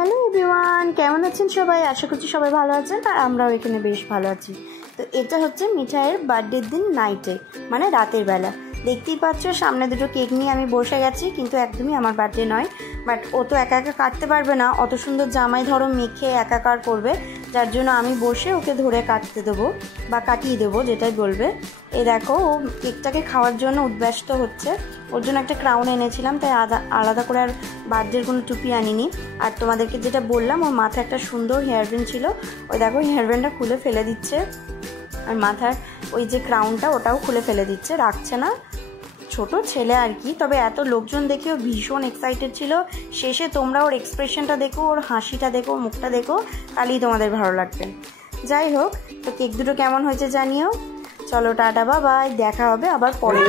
Hello everyone, কেমন আছেন সবাই? আশা করছি সবাই ভালো আছেন আর আমরাও এখানে বেশ ভালো আছি। তো এটা হচ্ছে মিঠাইয়ের বার্থডের দিন নাইটে, মানে রাতের বেলা। দেখতেই পাচ্ছ সামনে দুটো কেক নিয়ে আমি বসে গেছি, কিন্তু একদমই আমার বার্থডে নয়। বাট ও তো একা একা কাটতে পারবে না, অত সুন্দর জামাই ধরো মেখে একাকার করবে, যার জন্য আমি বসে ওকে ধরে কাটতে দেবো বা কাটিয়ে দেবো, যেটাই বলবে। এই দেখো ও কেকটাকে খাওয়ার জন্য উদ্ব্যস্ত হচ্ছে। ওর জন্য একটা ক্রাউন এনেছিলাম, তাই আলাদা করে আর বার্থডের কোনো টুপি আনিনি। আর তোমাদেরকে যেটা বললাম, ওর মাথায় একটা সুন্দর হেয়ারব্যান্ড ছিল, ওই দেখো হেয়ারব্যান্ডটা খুলে ফেলে দিচ্ছে। আর মাথার ওই যে ক্রাউনটা ওটাও খুলে ফেলে দিচ্ছে, রাখছে না। ছোট ছেলে আর কি, তবে এত লোকজন দেখেও ভীষণ এক্সাইটেড ছিল। শেষে তোমরা ওর এক্সপ্রেশনটা দেখো, ওর হাসিটা দেখো, মুখটা দেখো, তাহলেই তোমাদের ভালো লাগবে। যাই হোক, তো কেক দুটো কেমন হয়েছে জানিও। চলো টাটা, বাই, দেখা হবে আবার পরে।